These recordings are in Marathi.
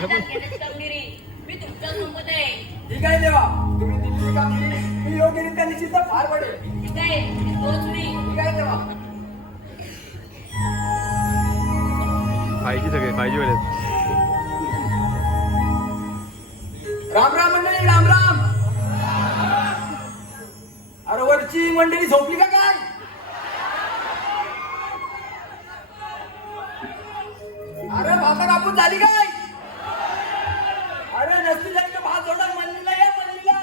मी तुमच्या सोबत आहे. ठीक आहे देवा, तुम्ही दिलेली कामगिरी मी योग्यरित्या निश्चित पार पडेल. ठीक आहे, तोच मी. ठीक आहे देवा. पाहिजे सगळे पाहिजे वेळेत. राम राम मंडळी, राम राम. अरे वरची मंडळी झोपली का काय? अरे भाता कापून झाली काय? अरे नसती झाली तर भात जोडा मंदिरला या मंदिरला.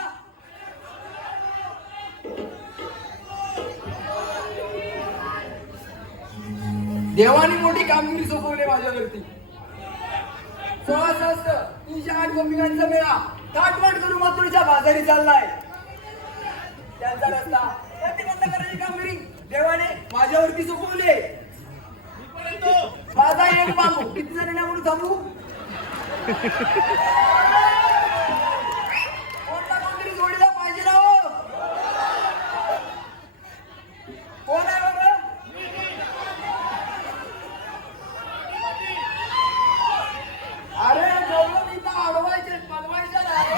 देवानी मोठी कामगिरी सोपवली माझ्यावरती. 16 सहस्त्र 308 गोपिकांचा मेळा ताटवाट करून मथुरेच्या बाजारी चाललाय. त्यांचा रस्ता प्रतिबंध करायची कामगिरी देवाने माझ्यावरती सोपवली. माझा एक बाबू किती जणांना म्हणून थांबू. कोणता कामगिरी जोडीला पाहिजे ना हो. कोण आहे बघा. अरे जेवढं मी तर अडवायचे बनवायचे नाही.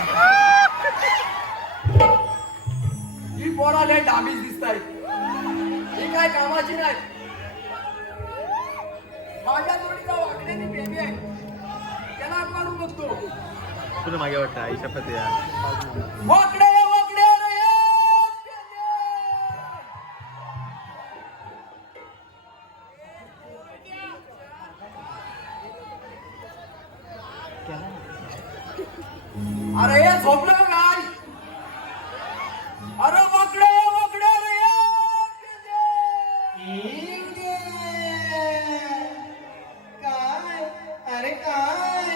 ही पोरा लय डाबीच दिसताय. ही काय कामाची नाही. माझ्या जोडीचा वाकड्याने बेबी आहे, त्याला काढून बघतो. तुला मागे वाटतं आई शपथ यार. वाकडे वाकडे रे अरे हे झोपलं का काय? अरे वाकडे वाकडे रे काय? अरे काय?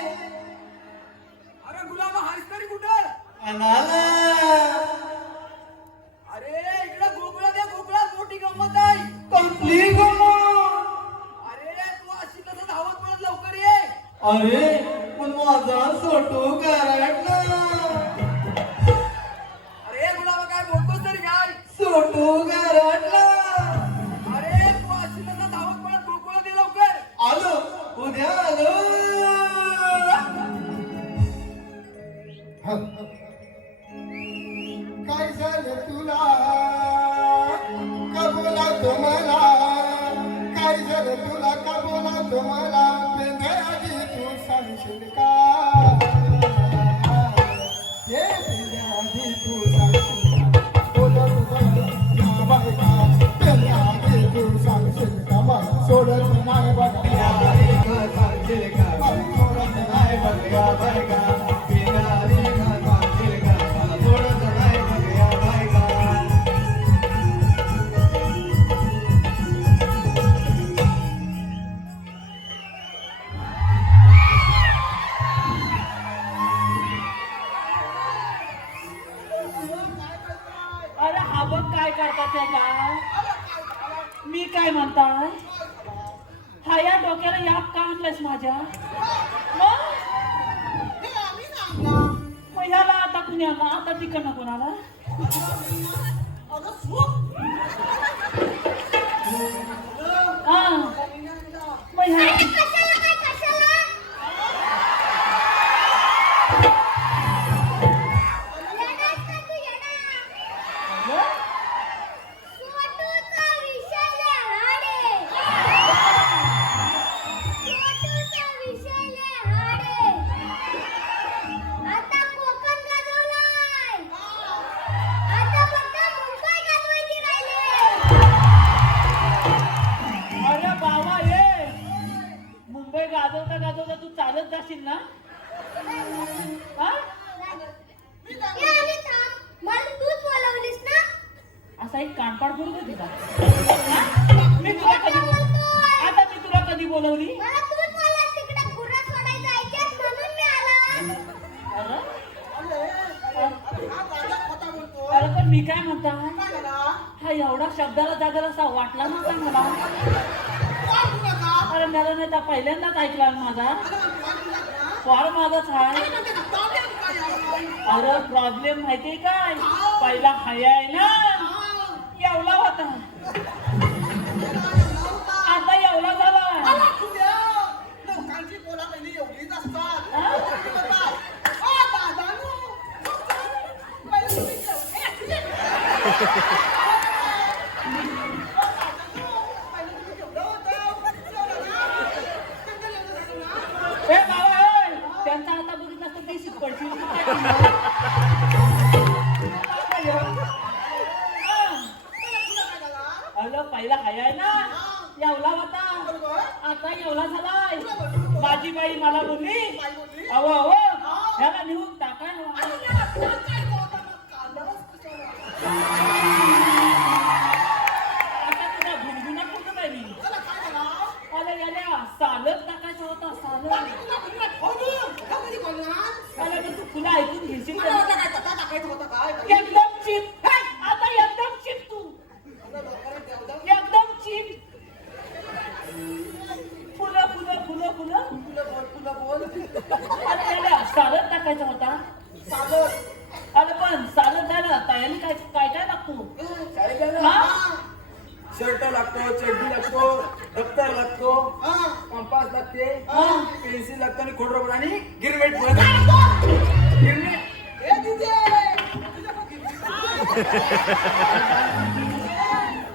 अरे गुलाम हायस तरी कुठं? अनाला अरे इकडे गोकुळात या गोकुळात मोठी गंमत आहे. कसली गंमत? अरे तू अशी तसं धावत पळत लवकर ये. अरे पण माझा सोटू कराटला. अरे गुलाम काय बोलतोस तरी काय? सोटू कराटला. अरे तू अशी तसं धावत पळत गोकुळात ये लवकर. आलो उद्या आलो. काय झालं तुला कबूला तुम्हाला. काय झालं तुला कबूला तुम्हाला. आधी तू सांगशील का. हे आधी तू सांगशील का. सोडत या बायका आधी तू सांगशील का. मग सोडत नाही बघा सांगशील का. सोडत नाही बघा बायका. अरे हा बघ काय करतात ते का. मी काय म्हणताय. हा या डोक्याला याप का आणलंस माझ्या. मग ह्याला आता कुणाला आता तिकडनं कोणाला. हा मग ह्या गाजवता गाजवता तू चालत जाशील ना. असा एक कानपाड करू का तिला. मी तुला कधी आता मी तुला कधी बोलवली. अरे पण मी काय म्हणता. हा एवढा शब्दाला जागाला असा वाटला नव्हता मला. अरे मला नाही तर पहिल्यांदाच ऐकला माझा. फार माझाच आहे. अरे प्रॉब्लेम माहितीये काय. पहिला हाय आहे ना एवढा होता. आता एवढा झाला. लोकांची बोला पहिली एवढीच असतात. ए बाबा ए, त्यांचा आता बघितला तर बेसिक पडशील तू काय करणार? अगं पहिला हाय आहे ना एवढा होता आता एवढा झालाय. माझी बाई मला बोलली अहो अहो ह्याला नेऊन टाकाय आता तुला गुणगुणा कुठं काय मी अरे याला सालच टाकायचा होता सालच. अरे पण तू तुला ऐकून घेशील का? एकदम चिप आता एकदम चिप तू एकदम चिप. फुलं फुलं फुलं फुलं अरे याला सालच टाकायचा होता. अरे पण सालच झालं तयारी काय काय काय लागतो? काय झालं? हा? शर्ट लागतो, चड्डी लागतो, दप्तर लागतो, कंपास लागते, पेन्सिल लागतं आणि खोडरबर आणि गिरवेट गिरवेट.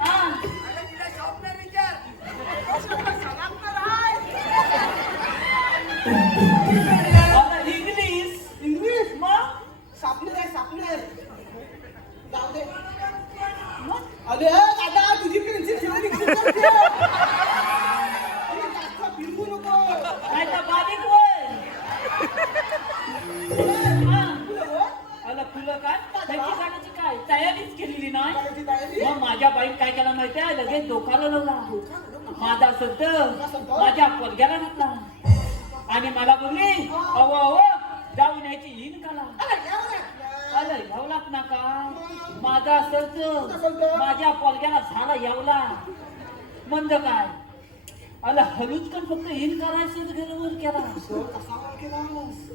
हा. आता इंग्लिश मग मग अरे दादा तुझी पेन्सिल ठेवली फिरवू नको. नाही तर बारीक होय. हा. अला फुलं काय त्याची गाण्याची काय तयारीच केलेली नाही. मग माझ्या बाईक काय केला माहितीये लगेच डोकाला लावला. माझा संत माझ्या पोरग्याला घातला आणि मला बोलली अहो अहो जाऊन यायची हिन काला. अरे एवढाच नका माझा संत माझ्या पोरग्याला झाला एवढा म्हणजे काय अला हलूच पण फक्त हिन करायचं घरावर केला.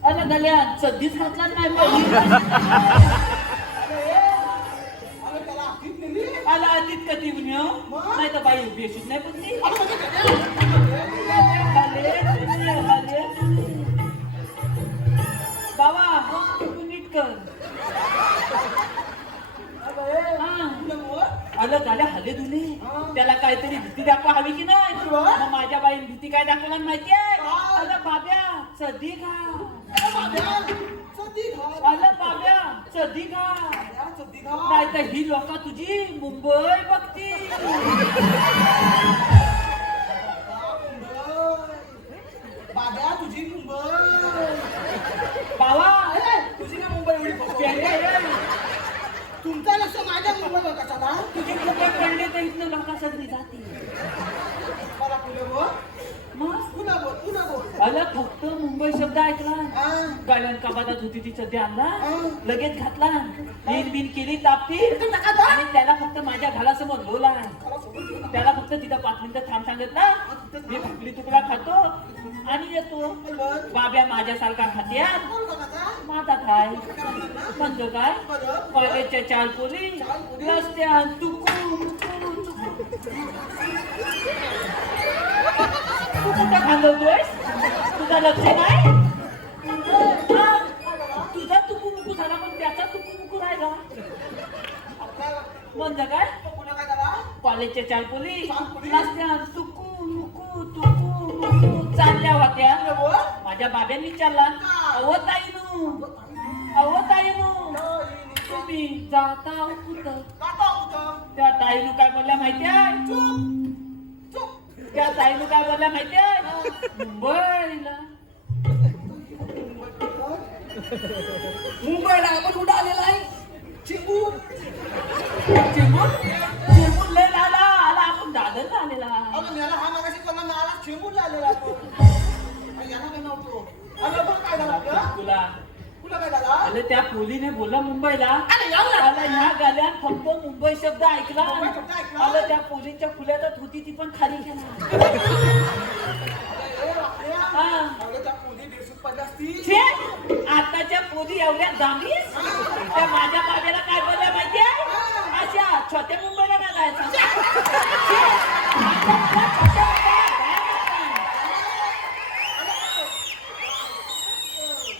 अला गल्या सध्याच घातला नाही आला आधीच कधी नाही तर बाई बेसूच नाही पण ती बाबा तू नीट कर. आलं झाल्या हले धुले त्याला काहीतरी भीती दाखवा हवी की नाही. मग माझ्या बाईने भीती काय दाखवला माहितीये? आलं बाब्या सदी खा. आलं बाब्या सदी खा नाही तर ही लोक तुझी मुंबई बघती. बाबा तुझी मुंबई बाबा तुझी ना मुंबई एवढी तुमचा लक्ष माझ्या मुंबई होता चला तुझी मुंबई पडले तर इथनं लोक सगळी जाती. मला पुढे बोल मग पुन्हा बोल पुन्हा बोल. आलं फक्त मुंबई शब्द ऐकला गाड्यान कबादात होती ती सध्या आणला लगेच घातला नील बिन केली तापती आणि त्याला फक्त माझ्या घरासमोर लोला. त्याला फक्त तिथं 5 मिनिटं थांब सांगितलं मी भाकरी तुकडा खातो आणि येतो. बाब्या माझ्यासारखा खात्यात माझा काय म्हणजे काय कॉलेजच्या 4 पोरी रस्त्यात तुकू तू कुठं खांदवतोयस? तुझा लक्ष नाही तुझा तुकू झाला पण त्याचा तुकू राहिला म्हणजे काय कॉलेजच्या 4 पोरी रस्त्यात तुकू चालल्या होत्या. माझ्या बाब्यांनी विचारला अहो ताईनू तुम्ही जाता कुठं? त्या ताईनू काय बोलल्या माहितीये? त्या ताईनू काय बोलल्या माहितीये? मुंबईला. मुंबईला आपण कुठं आलेला आहे? चिंबूर चिरमुर लय आला आपण दादर आलेला. मला हा मागाशी कोणा मला चिंबूर आलेला याला काय नव्हतो. अरे बघ काय झालं तुला तुला काय झाला? अरे त्या पोलीने बोलला मुंबईला आला ह्या गाल्यात फक्त मुंबई शब्द ऐकला. आलं त्या पोलीच्या फुल्यातच होती ती पण खाली केला. छे, आताच्या पोरी एवढ्या दांडीस त्या माझ्या बाब्याला काय बोलल्या माहितीये? अशा छोट्या मुंबईला नाही जायचं. छे, आता मला छोट्या मुंबईला जायचं.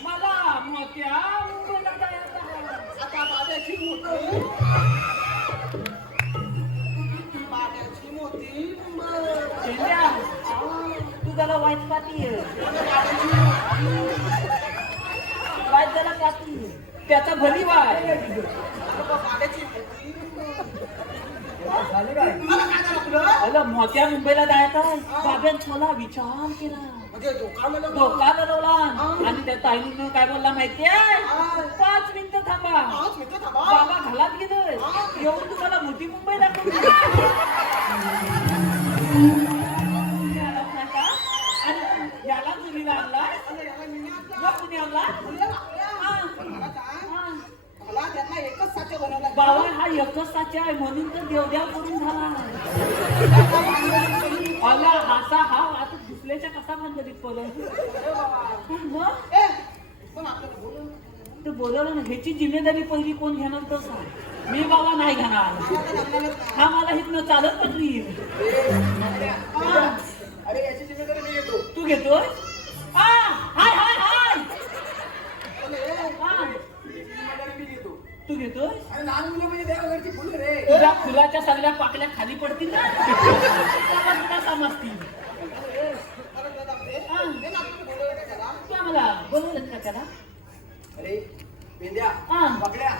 मला मोठ्या मुंबईला जायचं. आता बाब्याची मोठी झाला वाईट पाती वाईट झाला पाती त्याचा भली वाय झाले काय अला मोठ्या मुंबईला जायचं बाब्यान थोडा विचार केला म्हणजे धोका लढवला आणि त्या ताईनं काय बोलला माहितीये 5 मिनिटं थांबा बाबा घालात गेलं येऊन तुम्हाला मोठी मुंबई दाखवली आणि याला चुलीला आणला व पुण्याला बाबा हा एकच साचा आहे म्हणून तर देवदेव करून झाला अला असा हा आता दुसऱ्याच्या कसा भानगडीत पडत मग बोलवलं ना ह्याची जिम्मेदारी पहिली कोण घेणार तर सांग मी बाबा नाही घेणार हा मला इथनं चालत पडली अरे याची जिम्मेदारी मी घेतो तू घेतोय हाय हाय हाय जिम्मेदारी मी घेतो तू घेतोय अरे लहान मुलं म्हणजे देवाघरची फुलं रे तुझ्या फुलाच्या सगळ्या पाकल्या खाली पडतील ना तुला समजतील तू आम्हाला बोलवलं का त्याला अरे मेंढ्या हा. पकड्या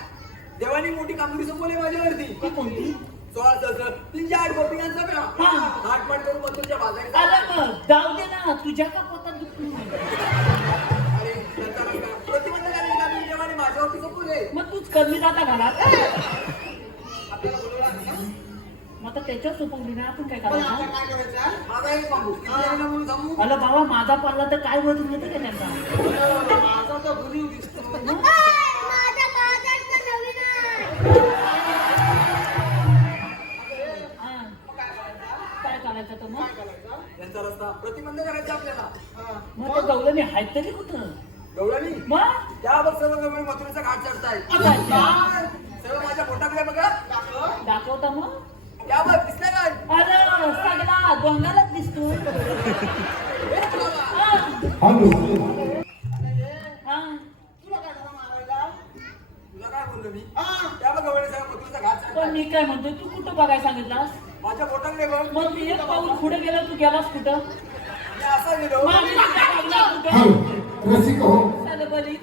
देवानी मोठी कामगिरी सोपवली माझ्यावरती ती कोणती 16 308 गोपिकांचा मेळा हा. घाटपाट करून मथुरच्या बाजारी अरे मग जाऊ दे ना तुझ्या का पोटात दुखतो अरे प्रतिबंधकांनी कामगिरी देवानी माझ्यावरती सोपवले मग तूच कमी जाता घरात आपल्याला बोलवलं आहे ना? मग आता त्याच्यावर सोपवली ना आपण काय करायचं माझा एक बांबू किती जणांना म्हणून सांगू अरे बाबा माझा पडला तर काय होत माहिती का त्यांचा माझा तर गुरु दिसतो हा. काय करायचं तर मग त्यांचा रस्ता प्रतिबंध करायचा आपल्याला मग ते गवळणी आहेत तरी कुठं गवळणी मग त्यावर सर्व गवळी मथुरेचा घाट चढताय अच्छा. सर्व माझ्या पोटाकडे बघा दाखवता मग त्यावर दिसला काय अरे सगळा डोंगरालाच दिसतो हा. हॅलो हा. तुला काय बोललो मी त्यावर गवळी सर्व मथुरेचा घाट पण चढताय मी काय म्हणतोय तू कुठं बघायला सांगितलास माझ्या पोटाकडे बघ मग मी एक पाऊल पुढे गेला तू गेलास कुठं मी असा गेलो मग आम्ही तुझ्या पावलात कुठं हॅलो रसिक हो चालेल बरी